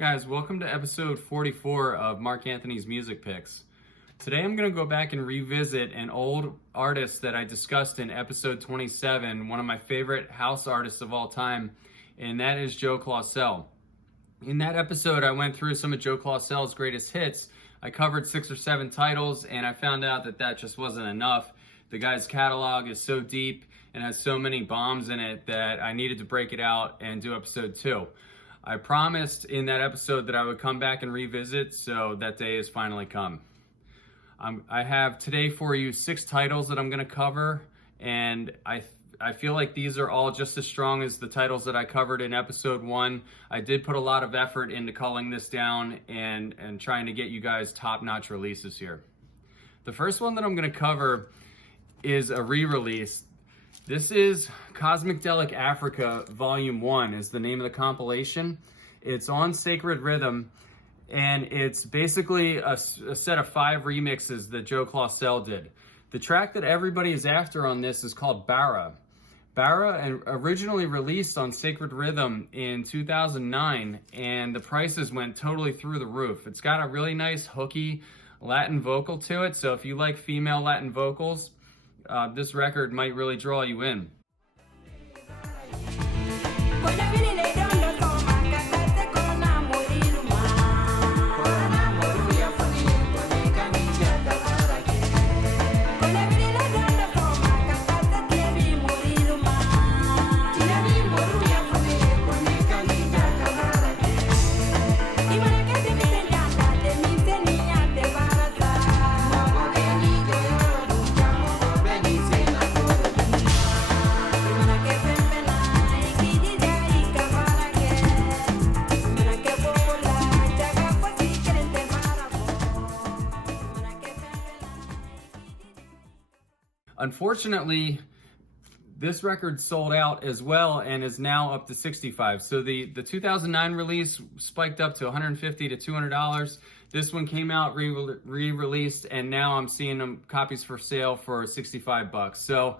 Guys, welcome to episode 44 of Mark Anthony's Music Picks. Today I'm going to go back and revisit an old artist that I discussed in episode 27, one of my favorite house artists of all time, and that is Joe Claussell. In that episode, I went through some of Joe Claussell's greatest hits. I covered 6 or 7 titles, and I found out that that just wasn't enough. The guy's catalog is so deep and has so many bombs in it that I needed to break it out and do episode 2. I promised in that episode that I would come back and revisit, so that day has finally come. I have today for you 6 titles that I'm going to cover, and I feel like these are all just as strong as the titles that I covered in episode 1. I did put a lot of effort into culling this down and trying to get you guys top-notch releases here. The first one that I'm going to cover is a re-release. This is Cosmicdelic Africa Volume 1 is the name of the compilation. It's on Sacred Rhythm, and it's basically a set of 5 remixes that Joe Claussell did. The track that everybody is after on this is called Bara. Bara originally released on Sacred Rhythm in 2009, and the prices went totally through the roof. It's got a really nice hooky Latin vocal to it, so if you like female Latin vocals, this record might really draw you in. Unfortunately, this record sold out as well and is now up to $65. So the 2009 release spiked up to $150 to $200. This one came out re-released, and now I'm seeing them copies for sale for $65. So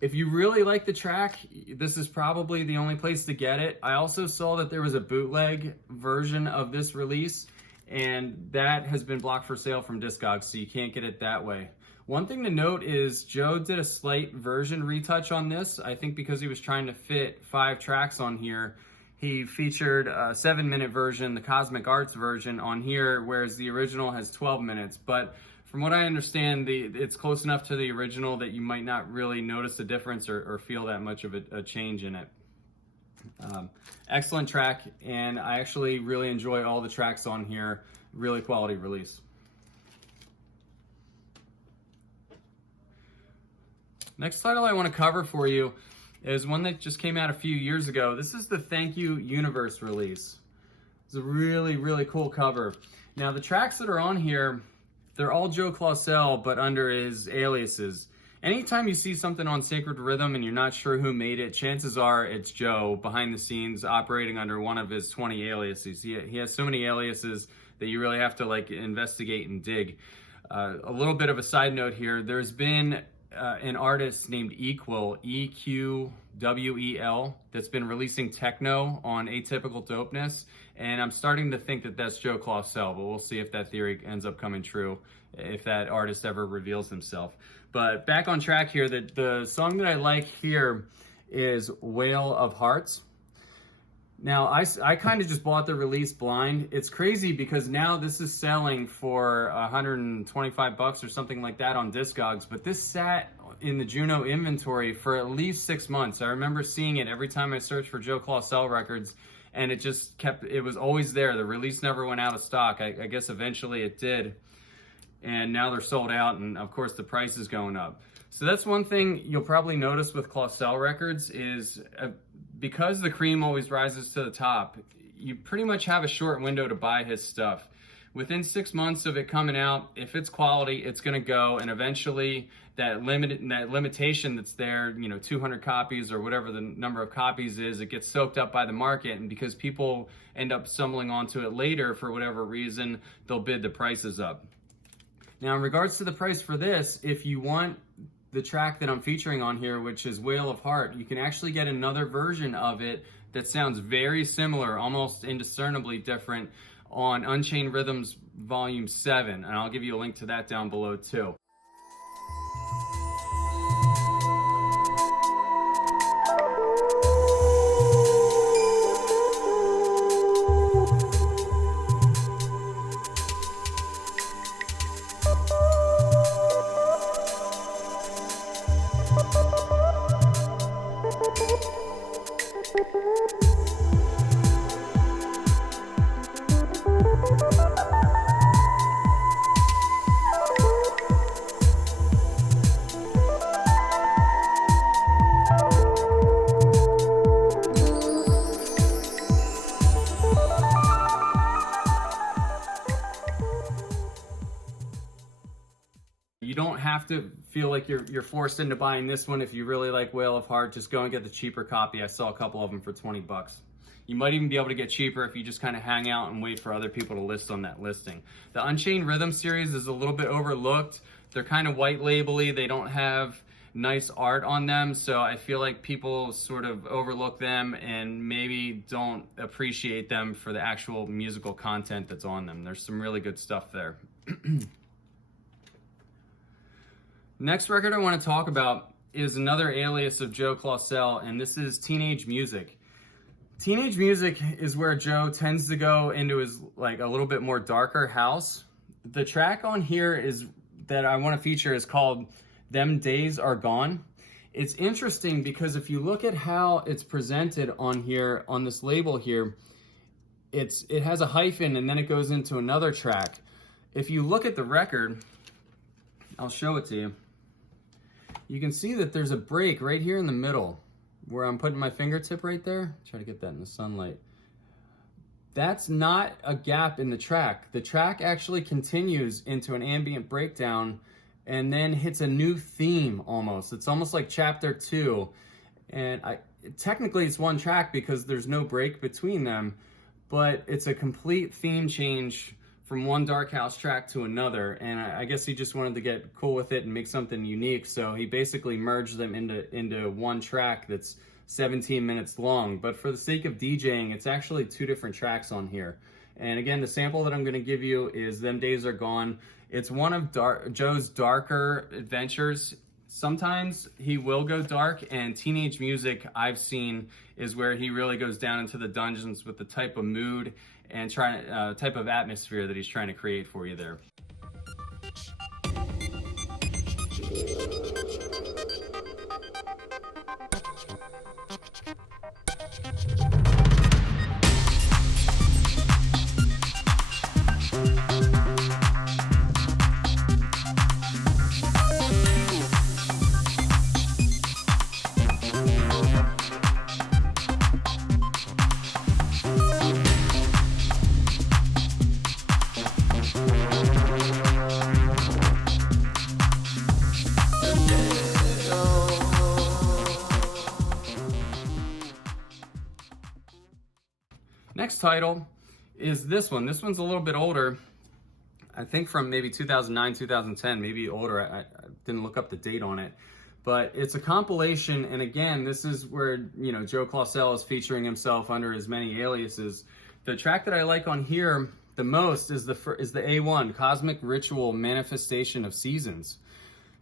if you really like the track, this is probably the only place to get it. I also saw that there was a bootleg version of this release, and that has been blocked for sale from Discogs, so you can't get it that way. One thing to note is Joe did a slight version retouch on this. I think because he was trying to fit 5 tracks on here, he featured a 7-minute version, the Cosmic Arts version on here, whereas the original has 12 minutes. But from what I understand, it's close enough to the original that you might not really notice a difference or feel that much of a change in it. Excellent track, and I actually really enjoy all the tracks on here. Really quality release. Next title I want to cover for you is one that just came out a few years ago. This is the Thank You Universe release. It's a really, really cool cover. Now the tracks that are on here, they're all Joe Claussell, but under his aliases. Anytime you see something on Sacred Rhythm and you're not sure who made it, chances are it's Joe behind the scenes operating under one of his 20 aliases. He has so many aliases that you really have to investigate and dig. A little bit of a side note here, there's been an artist named Equal, E-Q-W-E-L, that's been releasing techno on Atypical Dopeness, and I'm starting to think that that's Joe Claussell, but we'll see if that theory ends up coming true, if that artist ever reveals himself. But back on track here, the song that I like here is Whale of Hearts. Now, I kind of just bought the release blind. It's crazy because now this is selling for $125 or something like that on Discogs, but this sat in the Juno inventory for at least 6 months. I remember seeing it every time I searched for Joe Claussell records, and it just it was always there. The release never went out of stock. I guess eventually it did, and now they're sold out, and of course the price is going up. So that's one thing you'll probably notice with Claussell records is because the cream always rises to the top, you pretty much have a short window to buy his stuff. Within 6 months of it coming out, if it's quality, it's going to go, and eventually that limitation that's there, 200 copies or whatever the number of copies is, it gets soaked up by the market, and because people end up stumbling onto it later for whatever reason, they'll bid the prices up. Now, in regards to the price for this, if you want the track that I'm featuring on here, which is Whale of Heart, you can actually get another version of it that sounds very similar, almost indiscernibly different, on Unchained Rhythms Volume 7, and I'll give you a link to that down below too. You don't have to feel like you're forced into buying this one. If you really like Whale of Heart, just go and get the cheaper copy. I saw a couple of them for 20 bucks. You might even be able to get cheaper if you just kind of hang out and wait for other people to list on that listing. The Unchained Rhythm series is a little bit overlooked. They're kind of white labely. They don't have nice art on them, so I feel like people sort of overlook them and maybe don't appreciate them for the actual musical content that's on them. There's some really good stuff there. Next record I want to talk about is another alias of Joe Claussell, and this is Teenage Music. Teenage Music is where Joe tends to go into his like a little bit more darker house. The track on here is that I want to feature is called Them Days Are Gone. It's interesting because if you look at how it's presented on here, on this label here, it has a hyphen and then it goes into another track. If you look at the record, I'll show it to you. You can see that there's a break right here in the middle where I'm putting my fingertip right there. Try to get that in the sunlight. That's not a gap in the track. The track actually continues into an ambient breakdown and then hits a new theme almost. It's almost like chapter 2. And technically it's one track because there's no break between them, but it's a complete theme change from one Dark House track to another, and I guess he just wanted to get cool with it and make something unique, so he basically merged them into one track that's 17 minutes long. But for the sake of DJing, it's actually 2 different tracks on here. And again, the sample that I'm going to give you is Them Days Are Gone. It's one of Joe's darker adventures. Sometimes he will go dark, and Teenage Music I've seen is where he really goes down into the dungeons with the type of mood and type of atmosphere that he's trying to create for you there. Next title is this one. This one's a little bit older. I think from maybe 2009, 2010, maybe older. I didn't look up the date on it. But it's a compilation, and again, this is where, you know, Joe Claussell is featuring himself under his many aliases. The track that I like on here the most is the A1, Cosmic Ritual Manifestation of Seasons.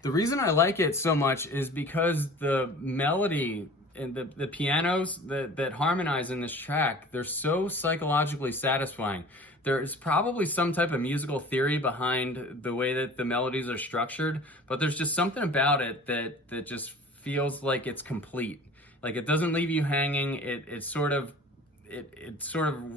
The reason I like it so much is because the melody and the pianos that harmonize in this track, they're so psychologically satisfying. There's probably some type of musical theory behind the way that the melodies are structured, but there's just something about it that just feels like it's complete. Like it doesn't leave you hanging. It sort of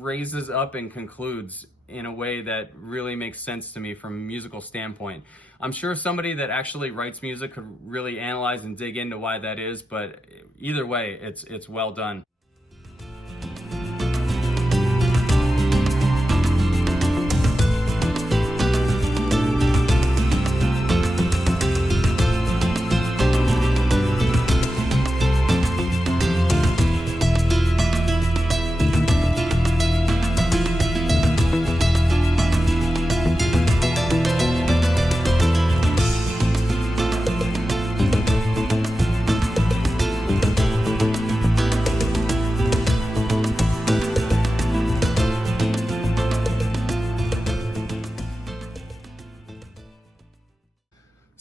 raises up and concludes in a way that really makes sense to me from a musical standpoint. I'm sure somebody that actually writes music could really analyze and dig into why that is, but either way, it's well done.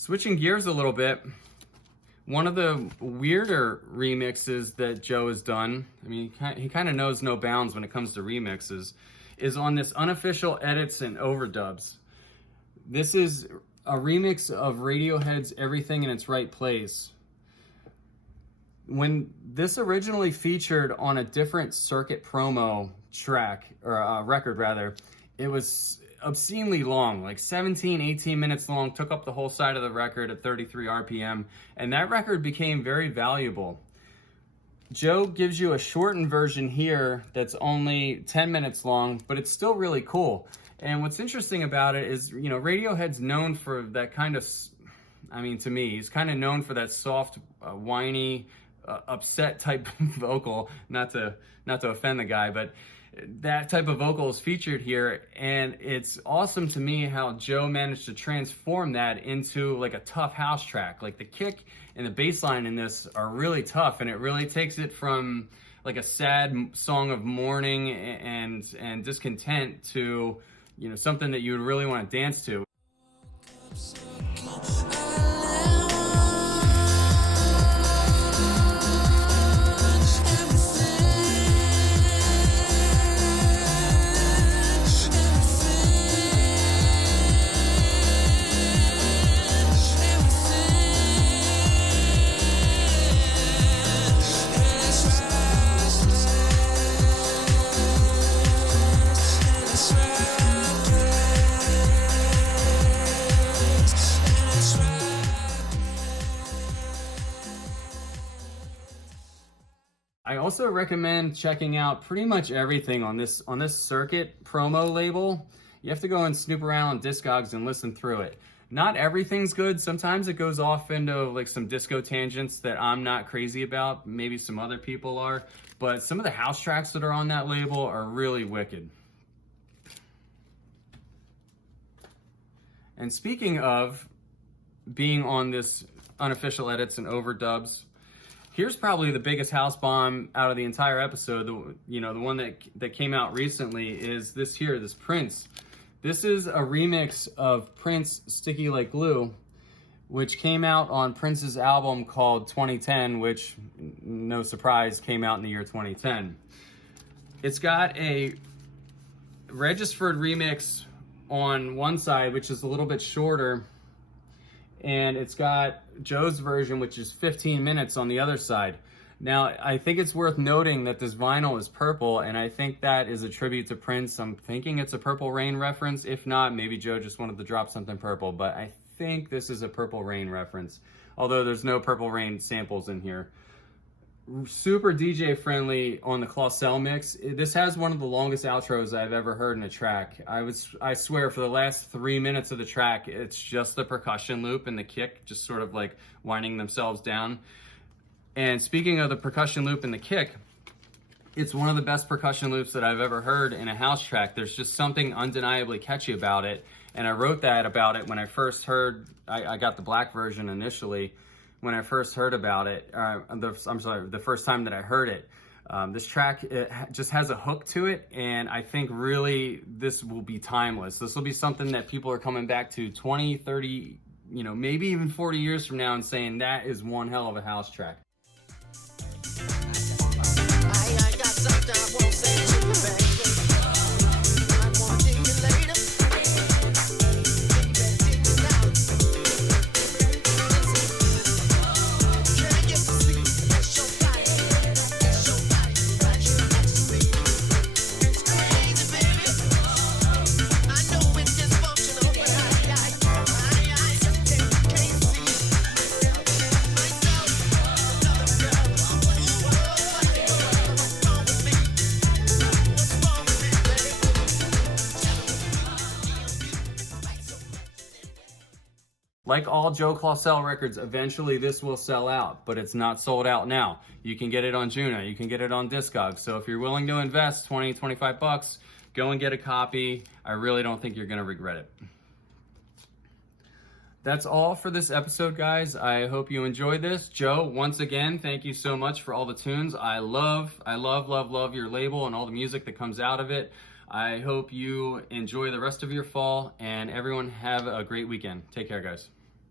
Switching gears a little bit, one of the weirder remixes that Joe has done, I mean, he kind of knows no bounds when it comes to remixes, is on this Unofficial Edits and Overdubs. This is a remix of Radiohead's Everything in Its Right Place. When this originally featured on a different Circuit promo track, or record rather, it was obscenely long, like 17, 18 minutes long, took up the whole side of the record at 33 RPM, and that record became very valuable. Joe gives you a shortened version here that's only 10 minutes long, but it's still really cool. And what's interesting about it is, you know, Radiohead's known for that kind of, I mean, to me, he's kind of known for that soft, whiny, upset type vocal, not to offend the guy, but that type of vocal is featured here, and it's awesome to me how Joe managed to transform that into like a tough house track. Like the kick and the bass line in this are really tough, and it really takes it from like a sad song of mourning and discontent to, you know, something that you would really want to dance to. I also recommend checking out pretty much everything on this Circuit promo label. You have to go and snoop around on Discogs and listen through it. Not everything's good. Sometimes it goes off into like some disco tangents that I'm not crazy about. Maybe some other people are. But some of the house tracks that are on that label are really wicked. And speaking of being on this Unofficial Edits and Overdubs, here's probably the biggest house bomb out of the entire episode. The one that came out recently is this here, this Prince. This is a remix of Prince Sticky Like Glue, which came out on Prince's album called 2010, which, no surprise, came out in the year 2010. It's got a registered remix on one side, which is a little bit shorter, and it's got Joe's version, which is 15 minutes on the other side. Now, I think it's worth noting that this vinyl is purple, and I think that is a tribute to Prince. I'm thinking it's a Purple Rain reference. If not, maybe Joe just wanted to drop something purple, but I think this is a Purple Rain reference, although there's no Purple Rain samples in here. Super DJ friendly on the Claussell mix. This has one of the longest outros I've ever heard in a track. I swear for the last 3 minutes of the track, it's just the percussion loop and the kick just sort of like winding themselves down. And speaking of the percussion loop and the kick, it's one of the best percussion loops that I've ever heard in a house track. There's just something undeniably catchy about it. And I wrote that about it when I first heard, I got the black version initially. When I first heard about it, the first time that I heard it. This track, it just has a hook to it, and I think really this will be timeless. This will be something that people are coming back to 20, 30, maybe even 40 years from now and saying that is one hell of a house track. I got something I won't say to you, baby. I wanna dig you later. Like all Joe Claussell records, eventually this will sell out, but it's not sold out now. You can get it on Juno, you can get it on Discogs. So if you're willing to invest 20, 25 bucks, go and get a copy. I really don't think you're gonna regret it. That's all for this episode, guys. I hope you enjoyed this. Joe, once again, thank you so much for all the tunes. I love your label and all the music that comes out of it. I hope you enjoy the rest of your fall, and everyone have a great weekend. Take care, guys.